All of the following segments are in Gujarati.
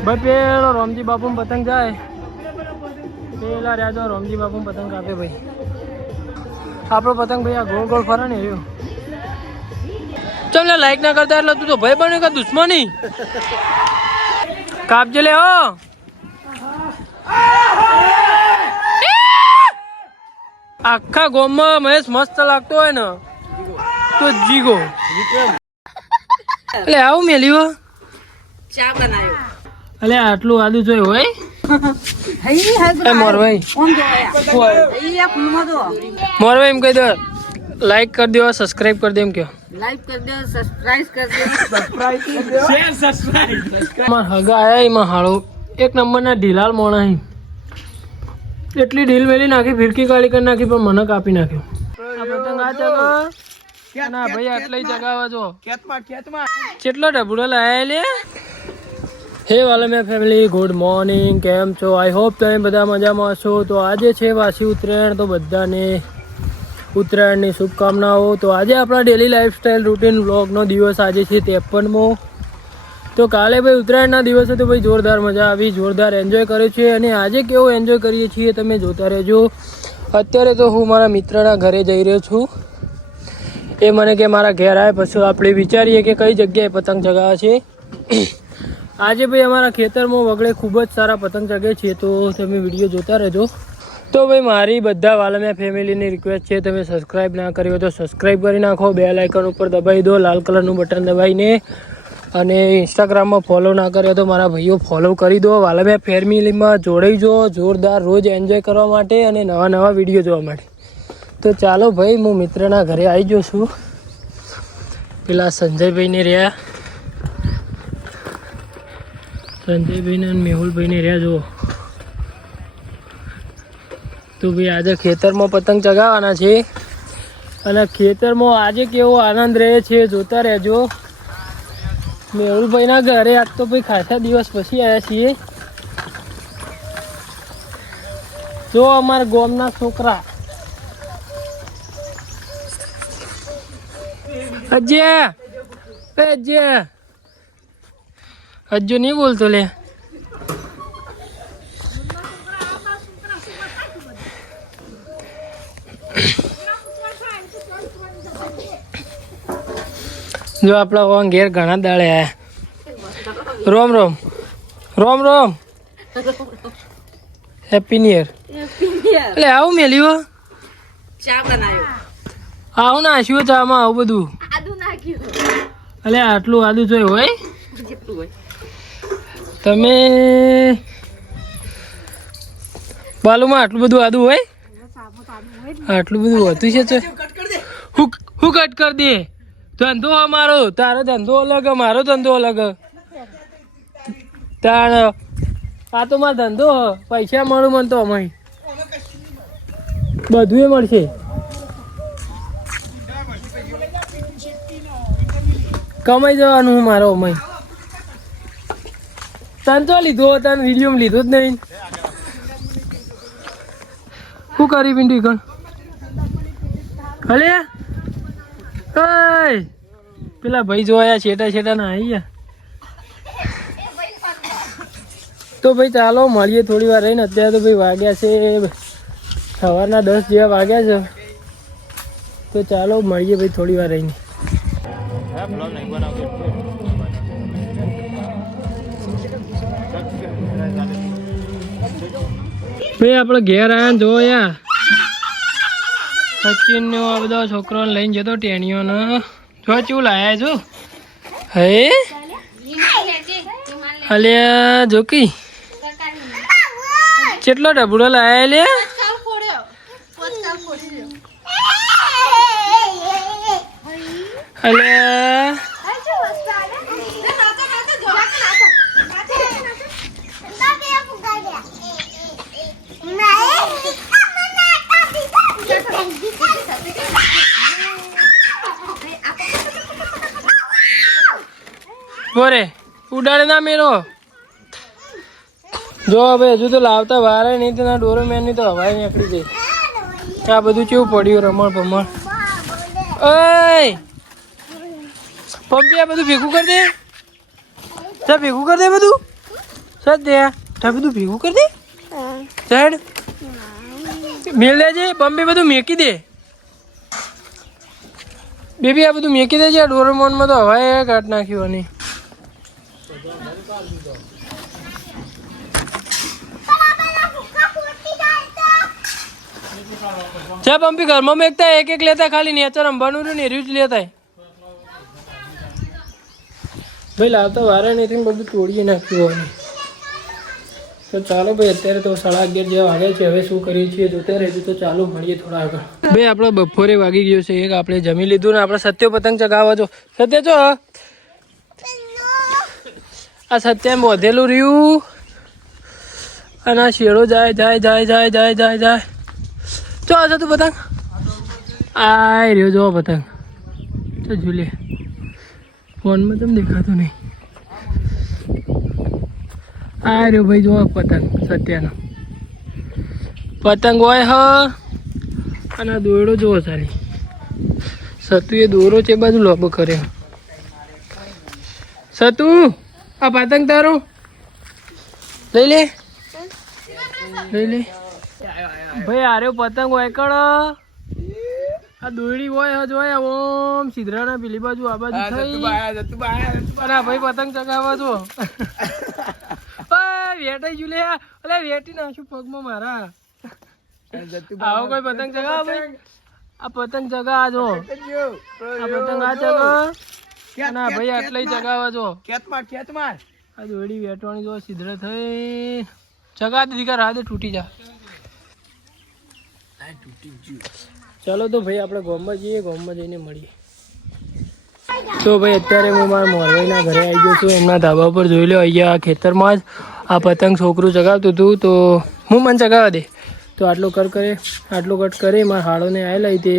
ભાઈ પેલો રોમજી બાપુ પતંગ જાય પેલા રાજો રોમજી બાપુ પતંગ કાપે ભાઈ આપણો પતંગ ભાઈ આ ગોળ ગોળ ફરે ને રહ્યો ચમ લાઈક ના કરતા એટલે તું તો ભાઈ બને કે દુશ્મની કાપજે લે હો આખા ગોમમાં મહેશ મસ્ત લાગતો હોય ને તો જીગો એટલે આવું મેલ્યો ચા બનાવ્યો અલે આટલું આદુ જોઈ હોય મોરભાઈ મોરભાઈ એમ કહી દો લાઈક કરી દો સબસ્ક્રાઇબ કરી દો એમ કયો લાઈક કરી દો સબસ્ક્રાઇબ કરી દો શેર સબસ્ક્રાઇબ માં હગા આયા એમાં હાળો એક નંબરના ઢીલાલ મોણા એટલી ઢીલ મેલી નાખી ફિરકી કાઢી કરી નાખી પણ મને કાપી નાખ્યો આ પતંગ આ ચગો ના ભાઈ આટલા ચગાવા જો કેટલો ડબડો લાયા લે હે વાલા મેં ફેમિલી ગુડ મોર્નિંગ કેમ છો આઈ હોપ તમે બધા મજામાં છો તો આજે છે વાસી ઉત્તરાયણ તો બધાને ઉત્તરાયણની શુભકામનાઓ તો આજે આપણા ડેલી લાઈફસ્ટાઈલ રૂટીન વ્લોગનો દિવસ આજે છે 53મો તો કાલે ભાઈ ઉત્તરાયણના દિવસે તો ભાઈ જોરદાર મજા આવી જોરદાર એન્જોય કર્યો છે અને આજે કેવો એન્જોય કરીએ છીએ તમે જોતા રહેજો અત્યારે તો હું મારા મિત્રના ઘરે જઈ રહ્યો છું એ મને કે મારા ઘેર આવે પછી આપણે વિચારીએ કે કઈ જગ્યાએ પતંગ ચગાવે છે આજે ભાઈ અમારા ખેતરમાં વગડે ખૂબ જ સારા પતંગ ચગે છે તો તમે વિડીયો જોતા રહેજો તો ભાઈ મારી બધા વાલમિયા ફેમિલીની રિક્વેસ્ટ છે તમે સબસ્ક્રાઈબ ના કરી હોય તો સબસ્ક્રાઈબ કરી નાખો બેલ આઇકન ઉપર દબાવી દો લાલ કલરનું બટન દબાવીને અને ઇન્સ્ટાગ્રામમાં ફોલો ના કર્યો તો મારા ભાઈઓ ફોલો કરી દો વાલમિયા ફેમિલીમાં જોડાઈ જો જોરદાર રોજ એન્જોય કરવા માટે અને નવા નવા વિડીયો જોવા માટે તો ચાલો ભાઈ હું મિત્રના ઘરે આવી ગયો છું પેલા સંજયભાઈને રહ્યા સંજયભાઈને અને મેહુલભાઈને રહ્યા જુઓ તો ભાઈ આજે ખેતરમાં પતંગ ચગાવવાના છે અને ખેતરમાં આજે કેવો આનંદ રહે છે જોતા રહેજો મેહુલભાઈના ઘરે આજ તો ભાઈ ખાસા દિવસ પછી આવ્યા છીએ જો અમારા ગામના છોકરા હજુ નહીં બોલતો લે જો આપણા ઘેર ઘણા દાડે આયા રોમ રોમ રોમ રોમ હેપી ન્યુ યર એટલે આવું મેલ્યો ચા બનાવ્યો આવું નાખ્યું ચામાં આવું બધું આદુ નાખ્યું એટલે આટલું આદુ જોઈ હોય જેટલું હોય તમે બાલુમાં આટલું બધું આદુ હોય આટલું બધું હોતું છે હું કટ કરી દે ધંધો અમારો તારો ધંધો અલગ મારો ધંધો અલગ તાર આ તો મારો ધંધો પૈસા મળું મને તો અમે બધું એ મળશે કમાઈ જવાનું હું મારો અમે તને તો લીધો તને વિડીયોમાં લીધો જ નહીં શું કરી પિંડી કણ હલે પેલા ભાઈ જોયા છેટા છેટા ના આવી ગયા તો ભાઈ ચાલો મળીએ થોડી વાર રહીને અત્યારે તો ભાઈ વાગ્યા છે સવારના 10 જેવા વાગ્યા છે તો ચાલો મળીએ ભાઈ થોડી વાર રહીને ભાઈ આપણે ઘેર આવ્યા ને જોયા સચિન નો આ બધા છોકરાઓને લઈને જતો ટેણીઓ ને જો ચેવું લાયા છો હે અલ્યા જોકી કેટલો ડબડો લાયા લે અલ્યા બોરે ઉડાડે ના મેરો જો હવે હજુ તો લાવતા વારે નહીં તો ના ડોરોમેન ની તો હવાઈ નીકળી જાય આ બધું કેવું પડ્યું રમણ ભમણ ઓય પંપી આ બધું ભેગું કરી દે ચા ભેગું કરી દે બધું સત્યા આ બધું ભેગું કરી દે સાઈડ મેળ લેજે બમ્બે બધું મેકી દે બેબી આ બધું મેકી દેજે આ ડોરેમોનમાં તો હવાએ કાઢ નાખ્યું નહીં ચા પંપી ઘરમાં મેકતા એક એક લેતા ખાલી નેચર અંબાનું રહ્યું ને એર્યું જ લેતા ભાઈ લાવતા વારે નથી બધું તોડી નાખ્યું હોય તો ચાલો ભાઈ અત્યારે તો 11:30 જેવા વાગ્યા છે હવે શું કરીએ છીએ જોતા રહેજો તો ચાલો મળીએ થોડા આગળ ભાઈ આપણો બપોરે વાગી ગયો છે એક આપણે જમી લીધું ને આપણે સત્યો પતંગ ચગાવવા જો સત્ય છો આ સત્યામાં બોધેલું રહ્યું અને આ શેડો જાય જાય જાય જાય જાય જાય જાય ચો આ તું પતંગ આ રહ્યો જો પતંગ તો ઝૂલે ફોનમાં તમે દેખાતું નહીં આ રહ્યો ભાઈ જો પતંગ સત્યાનો પતંગ હોય હ અને આ દોરડો જોવો સારી સતુ એ દોરો છે બાજુ લોબો કરે સતુ આ પતંગ તારો લઈ લે લઈ લે ભાઈ આર્યો પતંગ હોય કણ આ દોરડી હોય જ હોય ઓમ સિધરાના પેલી બાજુ આ બાજુ થઈ અને આ ભાઈ પતંગ ચગાવવા જો વેટાઈ જુ લે અલે વેટી નાખું પગમાં મારા આવો કોઈ પતંગ ચગાવ ભાઈ આ પતંગ ચગાવા જો આ પતંગ આ ચગાવ ના ભાઈ આટલા ચગાવવા જો આ દોરડી વેટવાની જો સિધરા થઈ ચગા દીધી કા રાતે તૂટી જા ચલો તો ભાઈ આપણે ગામમાં જઈએ ગામમાં જઈને મળીએ તો ભાઈ અત્યારે હું મારા મોરવાઈના ઘરે આવી ગયો છું એમના ધાબા પર જોઈ લો અહીંયા ખેતરમાં જ આ પતંગ છોકરું ચગાવતું હતું તો હું મને ચગાવવા દે તો આટલો કટ કરે મારા હાડોને આવેલા તે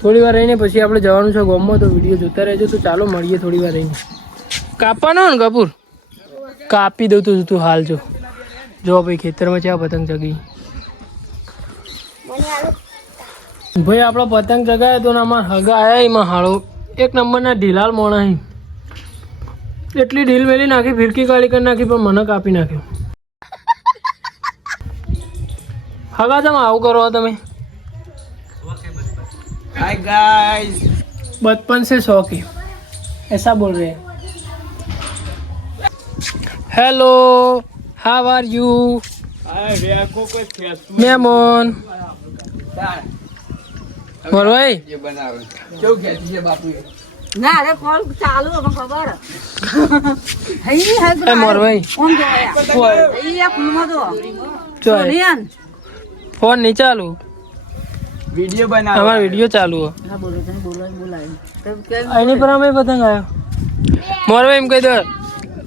થોડી વાર રહીને પછી આપણે જવાનું છે ગામમાં તો વિડીયો જોતા રહેજો તો ચાલો મળીએ થોડી વાર રહીને કાપવાનો ને કપૂર કાપી દઉં તું હાલ જો ભાઈ ખેતરમાં છે આ પતંગ ચગી ભાઈ આપણો પતંગ ચગાવ્યો તો ને અમારા હગા આવ્યા એમાં હાળો એક નંબરના ઢીલાલ મોણા એટલી ઢીલ મેલી નાખી ફિરકી કાઢી કરી નાખી પણ મને કાપી નાખ્યો હગા તમે આવું કરો તમે हाय गाइस बचपन से शौक है ऐसा बोल रहे हैं हेलो हाउ आर यू मेमोन મોરવાઈ ये बनावे क्यों कहती है बापू ના અરે કોલ ચાલુ મને ખબર હઈ હે એ મોરવાઈ કોણ જોયા હઈ આ ફૂલમાં જો જો સોનિયન ફોન નહીં ચાલુ वीडियो बनावे हमारा वीडियो चालू है હા બોલો બોલાય તબ કેમ आईने पर हमें पतंग आयो मोरवाई एम कह दो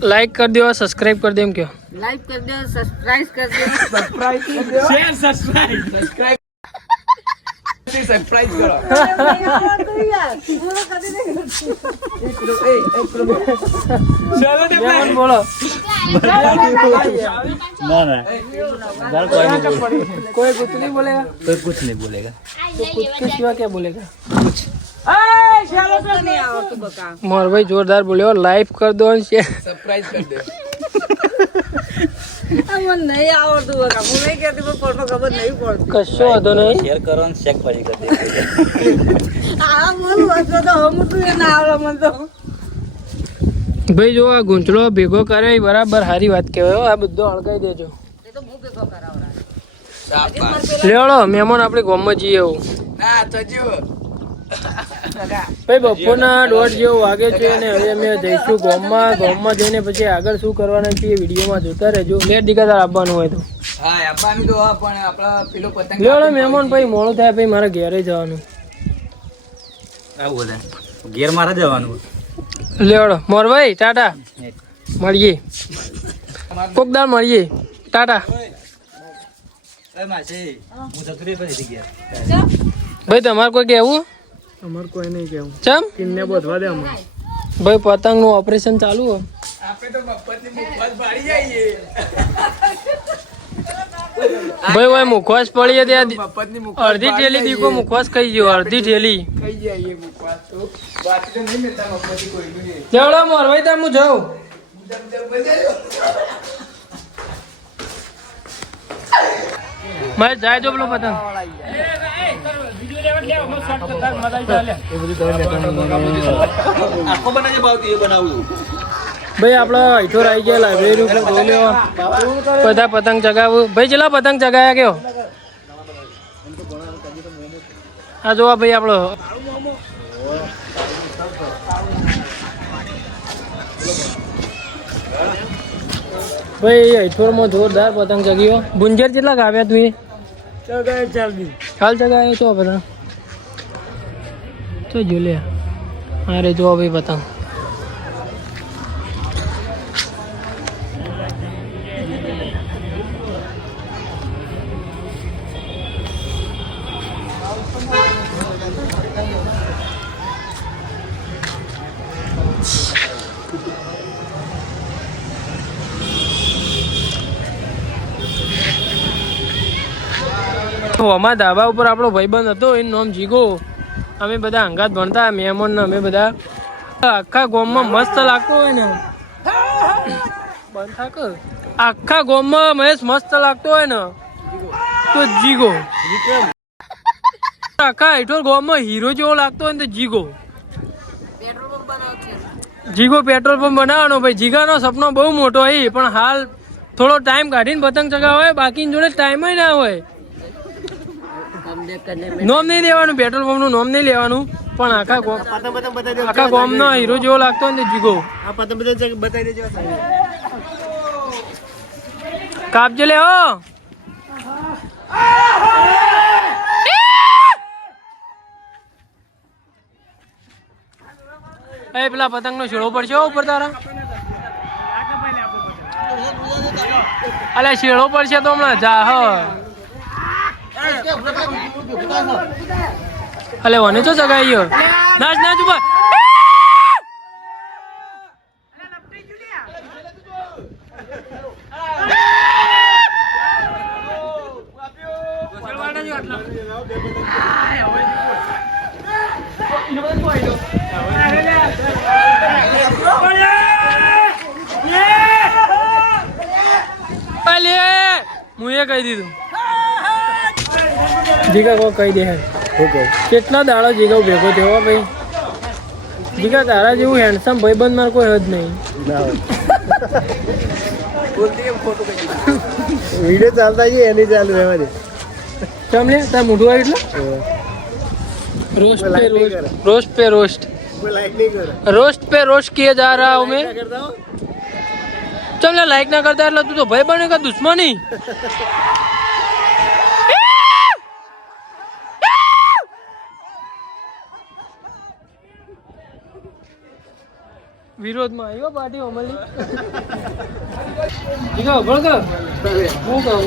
लाइक कर दियो सब्सक्राइब कर दे एम क्यों लाइक कर दो सब्सक्राइब कर दो शेयर सब्सक्राइब सरप्राइज करो चलो मेमोन बोलो ना कोई कुछ नहीं बोलेगा कोई कुछ नहीं बोलेगा तो कुछ के सिवा क्या बोलेगा नहीं आवड़તું બકા मोर भाई जोरदार बोले और लाइव कर दो और शेयर सरप्राइज कर दे મને નહીં આવડતું બકા હું નહીં કહેતી પણ કોનો ખબર નહીં પડતી કશો વાંધો નહીં शेयर करो और चेक बाजी कर दे આ બોલું વાંચો તો હમ તું એ ના આવડે મને તો ભાઈ જો આ ગૂંચળો ભેગો કરે એ બરાબર સારી વાત કહેવાય હો. આ બધો અળગાઈ દેજો એ તો હું ભેગો કરાવડા शाबाश લેવડો મહેમાન આપણે ગામમાં જઈએ એવું ना तजू ભાઈ બપોરના 1:30 જેવો વાગે છે અને હવે અમે જઈશું ગામમાં જઈને પછી આગળ શું કરવાના છે એ વિડીયોમાં જોતા રહેજો લેટ દીકરા આપવાનું હોય તો હા આપવાનું તો હા પણ આપણા પેલો પતંગ લેવડો મહેમાન ભાઈ મોડું થાય ભાઈ મારા ઘેરે જવાનું આવું બોલે ગેર મારા જવાનું લેવડો મોરભાઈ ટાટા મળીએ કોકદાર મળીએ ટાટા એ માસી હું જતરી પછી ગયા ભાઈ તમારે કોઈ કહેવું અમાર કોઈ નહીં કેવું ચમ કિન્ને બોધવા દે અમે ભાઈ પતંગનું ઓપરેશન ચાલુ હોય આપણે તો મફતની મુખવાસ ભાડી જઈએ ભાઈ ભાઈ મુખવાસ પડીએ ત્યાં મફતની મુખવાસ અડધી ઠેલી દીકો મુખવાસ ખાઈ ગયો અડધી ઠેલી ખાઈ જઈએ મુખવાસ તો બાકી તો નહીં મિલતા મફતની કોઈનું નહીં લેવડો મોરભાઈ તમે હું જાઉં મારે જાય જો પેલો પતંગ આખો બનાવજે બાવતી એ બનાવું ભાઈ આપડે ઈઠોર આવી ગયા લાઇબ્રેરી ઉપર જોઈ લેવા બધા પતંગ ચગાવું ભાઈ ચેલા પતંગ ચગાયા કયો આ જોવા ભાઈ આપડો ભાઈ ઈઠોરમાં જોરદાર પતંગ ચગ્યો ગુંજર કેટલા ગાવ્યા તું કાલ ચગાયો છો પતંગ તો જો લે અરે જો ભાઈ પતંગ અમારા ધાબા ઉપર આપણો ભાઈબંધ હતો એનું નામ જીગો અમે બધા અંગાત ભણતા મહેમાન અમે બધા આખા ગામમાં મસ્ત લાગતો હોય ને બંધ થાક આખા ગામમાં મહેશ મસ્ત લાગતો હોય ને તો જીગો આખા ઈઠોર ગામમાં હીરો જેવો લાગતો હોય ને તો જીગો જીગો પેટ્રોલ પંપ બનાવવાનો ભાઈ જીગાનો સપનો બહુ મોટો હોય પણ હાલ થોડો ટાઈમ કાઢીને પતંગ ચગાવે બાકી જોડે ટાઈમ ના હોય નોમ નહીં લેવાનું પેટ્રોલ પંપ નું નોમ નહીં લેવાનું પણ આખા ગામ નો હીરો જેવો લાગતો ને જીગો કાપજે લે હો એ પેલા પતંગ નો શેડો પડશે ઉપર તારા અલ્યા શેડો પડશે તો હમણાં જા હ અલે વને તો જગાયો નાચ નાચ ઉપર હું એ કહી દીધું જીગા કો કહી દે કેટલા દાડા જીગા ભેગો થયો ભાઈ જીગા તારા જેવું હેન્ડસમ ભાઈબંધ માર કોઈ હદ નહીં વિડીયો ચાલતા છે એની ચાલુ રહેવા દે ચમ લે તાર મોઢું આવે એટલે रोस्ट पे रोस्ट लाइक नहीं कर रोस्ट पे रोस्ट किए जा रहा हूँ मैं चल लाइक ना करता है तू तो भाई बनेगा दुश्मनी વિરોધમાં આવ્યો પાર્ટી અમલી જીગા ભળકા હું કહું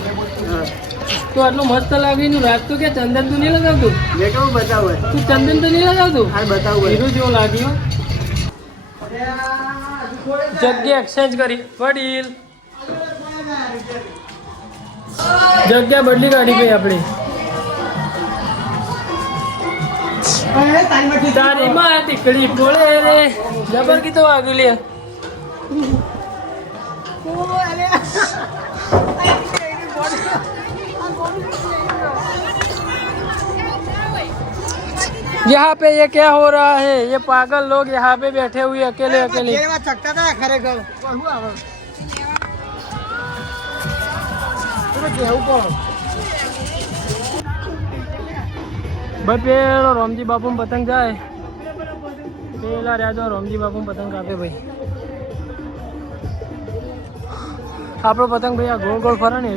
તો આટલું મસ્ત લાગીનું રાખતું કે ચંદન તું નહીં લગાવતું ये क्यों बताओ તું ચંદન તો નહીં લગાવતું हां बताओ હીરો જેવો લાગ્યો જગ્યા એક્સચેન્જ કરી વડીલ જગ્યા બદલી કાઢી ગઈ આપણે તારી માં ટીકડી બોલે રે જબર કી તો આગળ લે यहाँ पे ये क्या हो रहा है ये पागल लोग यहाँ पे बैठे हुए अकेले अकेले भाई पेलो रामजी बापू पतंग जाए पेला राजा रामजी बापू पतंग कापे भाई आपरो पतंग भाई आ गोल गोल फरे ने